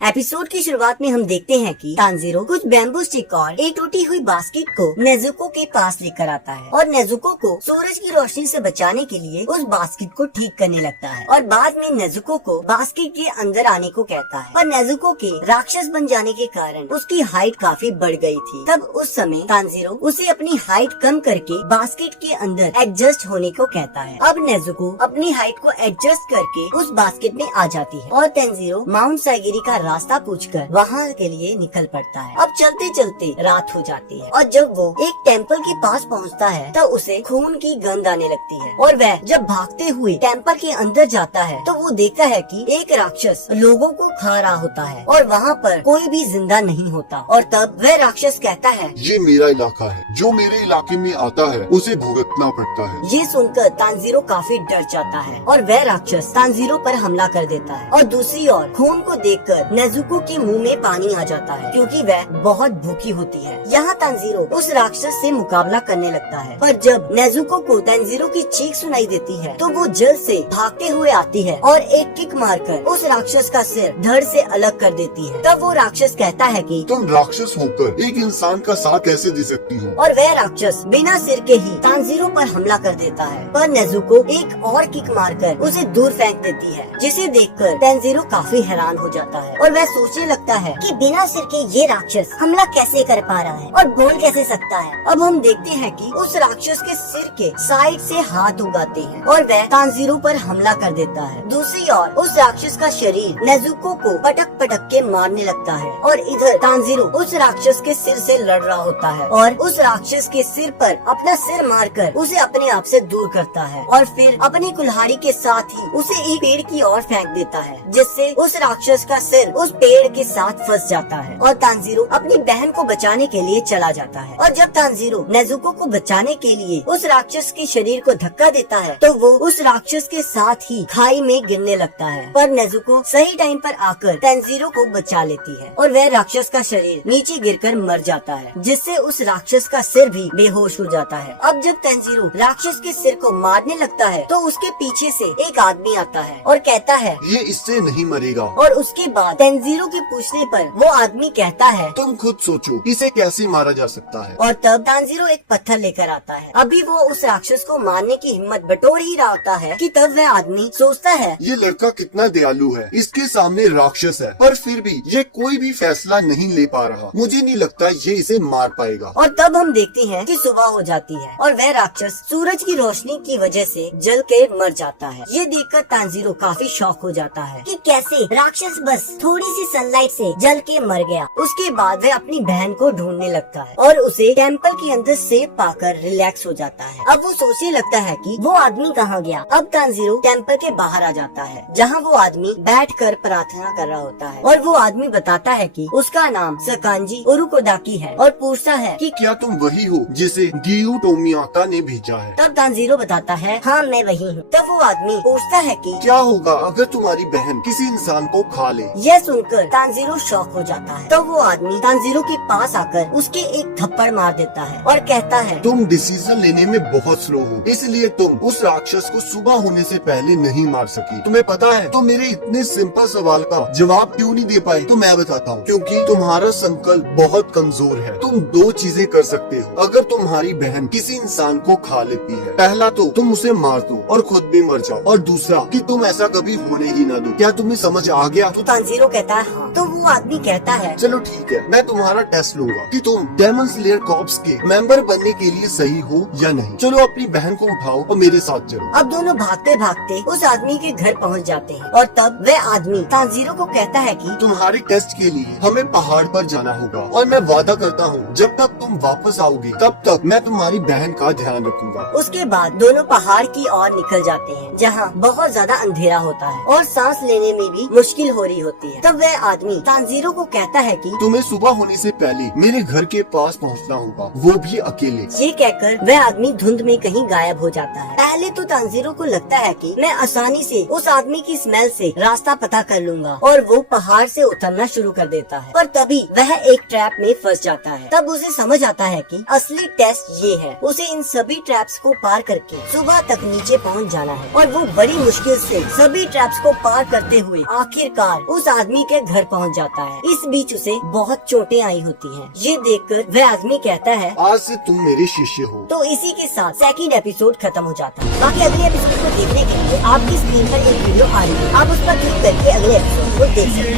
Episode की शुरुआत में हम देखते हैं कि तांजीरो कुछ बैम्बू स्टिक और एक टूटी हुई बास्केट को नेजुको के पास लेकर आता है और नेजुको को सूरज की रोशनी से बचाने के लिए उस बास्केट को ठीक करने लगता है और बाद में नेजुको को बास्केट के अंदर आने को कहता है। पर नेजुको के राक्षस बन जाने के कारण उसकी हाइट काफी बढ़ गई थी। तब उस समय तांजीरो उसे अपनी हाइट कम करके बास्केट के अंदर एडजस्ट होने को कहता है। अब नेजुको अपनी हाइट को एडजस्ट करके उस बास्केट में आ जाती है और तांजीरो माउंट साइगिरी का रास्ता पूछकर वहाँ के लिए निकल पड़ता है। अब चलते चलते रात हो जाती है और जब वो एक टेम्पल के पास पहुँचता है तो उसे खून की गंध आने लगती है और वह जब भागते हुए टेम्पल के अंदर जाता है तो वो देखता है कि एक राक्षस लोगों को खा रहा होता है और वहाँ पर कोई भी जिंदा नहीं होता। और तब वह राक्षस कहता है, ये मेरा इलाका है, जो मेरे इलाके में आता है उसे भुगतना पड़ता है। ये सुनकर तांजीरो काफी डर जाता है और वह राक्षस तांजीरो पर हमला कर देता है। और दूसरी ओर खून को देखकर नेजुको के मुंह में पानी आ जाता है क्योंकि वह बहुत भूखी होती है। यहाँ तांजीरो उस राक्षस से मुकाबला करने लगता है, पर जब नेजुको को तांजीरो की चीख सुनाई देती है तो वो जल्द से भागते हुए आती है और एक किक मारकर उस राक्षस का सिर धड़ से अलग कर देती है। तब वो राक्षस कहता है कि तुम राक्षस होकर एक इंसान का साथ कैसे दे सकती हो? और वह राक्षस बिना सिर के ही तांजीरो पर हमला कर देता है, पर नेजुको एक और किक मारकर उसे दूर फेंक देती है, जिसे देखकर तांजीरो काफी हैरान हो जाता है और वह सोचने लगता है कि बिना सिर के ये राक्षस हमला कैसे कर पा रहा है और बोल कैसे सकता है। अब हम देखते हैं कि उस राक्षस के सिर के साइड से हाथ उगाते हैं और वह तांजीरो पर हमला कर देता है। दूसरी ओर उस राक्षस का शरीर नेजुको को पटक पटक के मारने लगता है और इधर तांजीरो उस राक्षस के सिर से लड़ रहा होता है और उस राक्षस के सिर पर अपना सिर मारकर उसे अपने आप से दूर करता है और फिर अपनी कुल्हाड़ी के साथ ही उसे एक पेड़ की ओर फेंक देता है, जिससे उस राक्षस का सिर उस पेड़ के साथ फंस जाता है और तांजीरो अपनी बहन को बचाने के लिए चला जाता है। और जब तांजीरो नेजुको को बचाने के लिए उस राक्षस के शरीर को धक्का देता है तो वो उस राक्षस के साथ ही खाई में गिरने लगता है, पर नेजुको सही टाइम पर आकर तांजीरो को बचा लेती है और वह राक्षस का शरीर नीचे गिरकर मर जाता है, जिससे उस राक्षस का सिर भी बेहोश हो जाता है। अब जब तांजीरो राक्षस के सिर को मारने लगता है तो उसके पीछे से एक आदमी आता है और कहता है, ये इससे नहीं मरेगा। और उसके बाद तांजीरो के पूछने पर वो आदमी कहता है, तुम खुद सोचो इसे कैसे मारा जा सकता है। और तब तांजीरो एक पत्थर लेकर आता है। अभी वो उस राक्षस को मारने की हिम्मत बटोर ही रहा होता है कि तब वह आदमी सोचता है, ये लड़का कितना दयालु है, इसके सामने राक्षस है पर फिर भी ये कोई भी फैसला नहीं ले पा रहा। मुझे नहीं लगता ये इसे मार पाएगा। और तब हम देखते हैं कि सुबह हो जाती है और वह राक्षस सूरज की रोशनी की वजह से जल के मर जाता है। ये देखकर तांजीरो काफी शॉक हो जाता है कि कैसे राक्षस बस थोड़ी सी सनलाइट से जल के मर गया। उसके बाद वह अपनी बहन को ढूंढने लगता है और उसे टेम्पल के अंदर सेफ पाकर रिलैक्स हो जाता है। अब वो सोचने लगता है कि वो आदमी कहाँ गया। अब तांजीरो टेम्पल के बाहर आ जाता है जहाँ वो आदमी बैठकर प्रार्थना कर रहा होता है और वो आदमी बताता है कि उसका नाम सकांजी उरुकोदाकी है और पूछता है कि क्या तुम वही हो जिसे गियू टोमियाका ने भेजा है? तब तांजीरो बताता है, हाँ मैं वही हूँ। तब वो आदमी पूछता है कि क्या होगा अगर तुम्हारी बहन किसी इंसान को खा ले? यह सुनकर तांजीरो शॉक हो जाता है। तो वो आदमी तांजीरो के पास आकर उसके एक थप्पड़ मार देता है और कहता है, तुम डिसीजन लेने में बहुत स्लो हो, इसलिए तुम उस राक्षस को सुबह होने से पहले नहीं मार सकी। तुम्हें पता है तुम मेरे इतने सिंपल सवाल का जवाब क्यों नहीं दे पाई? तो मैं बताता हूँ, क्योंकि तुम्हारा संकल्प बहुत कमजोर है। तुम दो चीजें कर सकते हो अगर तुम्हारी बहन किसी इंसान को खा लेती है। पहला तो तुम उसे मार दो और खुद भी मर जाओ, और दूसरा कि तुम ऐसा कभी होने ही ना दो। क्या तुम्हें समझ आ गया? तो तांजीरो कहता है, हाँ। तो वो आदमी कहता है, चलो ठीक है, मैं तुम्हारा टेस्ट लूंगा कि तुम डेमन स्लेयर कॉर्प्स के मेंबर बनने के लिए सही हो या नहीं। चलो अपनी बहन को उठाओ और मेरे साथ चलो। अब दोनों भागते भागते उस आदमी के घर पहुंच जाते हैं और तब वह आदमी तांजीरो को कहता है कि तुम्हारे टेस्ट के लिए हमें पहाड़ पर जाना होगा और मैं वादा करता हूँ जब तक तुम वापस आओगी तब तक मैं तुम्हारी बहन का ध्यान रखूंगा। उसके बाद दोनों पहाड़ की ओर निकल जाते हैं जहाँ बहुत ज्यादा अंधेरा होता है और सांस लेने में भी मुश्किल हो रही होती है। तब वह आदमी तांजीरो को कहता है कि तुम्हें सुबह होने से पहले मेरे घर के पास पहुँचना होगा, वो भी अकेले। ये कहकर वह आदमी धुंध में कहीं गायब हो जाता है। पहले तो तांजीरो को लगता है कि मैं आसानी से उस आदमी की स्मेल से रास्ता पता कर लूंगा और वो पहाड़ से उतरना शुरू कर देता है, पर तभी वह एक ट्रैप में फंस जाता है। तब उसे समझ आता है कि असली टेस्ट ये है, उसे इन सभी ट्रैप्स को पार करके सुबह तक नीचे पहुंच जाना है। और वो बड़ी मुश्किल से सभी ट्रैप्स को पार करते हुए आखिरकार उस आदमी आदमी के घर पहुंच जाता है। इस बीच उसे बहुत चोटें आई होती हैं। ये देखकर वह आदमी कहता है आज से तुम मेरे शिष्य हो। तो इसी के साथ सेकंड एपिसोड खत्म हो जाता है। बाकी अगले एपिसोड को देखने के लिए आपकी स्क्रीन पर एक वीडियो आ रही है, आप उस पर क्लिक करके अगले एपिसोड को देख सकते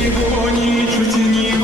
हैं।